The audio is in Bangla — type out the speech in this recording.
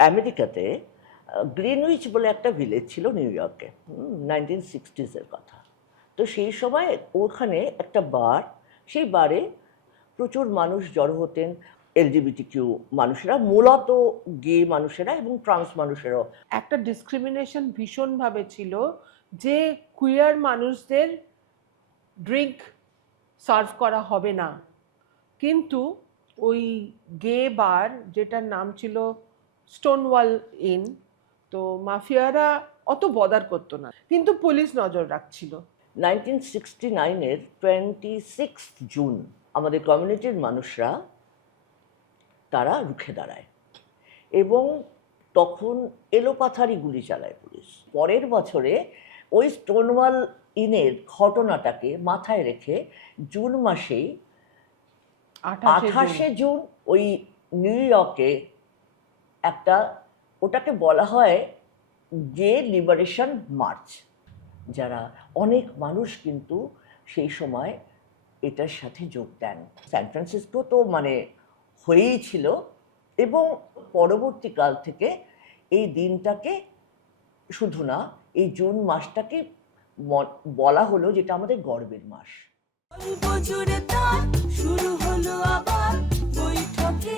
আমেরিকাতে গ্রিনউইচ বলে একটা ভিলেজ ছিল নিউ ইয়র্কে, 1960s কথা। তো সেই সময় ওখানে একটা বার, সেই বারে প্রচুর মানুষ জড়ো হতেন, LGBTQ মানুষেরা, মূলত গে মানুষেরা এবং ট্রান্স মানুষেরাও। একটা ডিসক্রিমিনেশন ভীষণভাবে ছিল যে কুয়ার মানুষদের ড্রিঙ্ক সার্ভ করা হবে না, কিন্তু ওই গে বার যেটার নাম ছিল স্টোনওয়াল ইন, তো মাফিয়ারা অত বদার করতো না, কিন্তু পুলিশ নজর রাখছিল। 1969-এর 26 জুন আমাদের কমিউনিটির মানুষরা তারা রুখে দাঁড়ায় এবং তখন এলোপাথারি গুলি চালায় পুলিশ। পরের বছরে ওই স্টোনওয়াল ইনের ঘটনাটাকে মাথায় রেখে জুন মাসেই 28শে জুন ওই নিউ ইয়র্কে একটা, ওটাকে বলা হয় গে লিবারেশন মার্চ। যারা অনেক মানুষ কিন্তু সেই সময় এটার সাথে যোগ দেন। সান ফ্রান্সিসকো তো মানে হয়েই ছিল, এবং পরবর্তীকাল থেকে এই দিনটাকে শুধু না, এই জুন মাসটাকে বলা হলো যেটা আমাদের গর্বের মাস। শুরু হলো আবার বৈঠকে।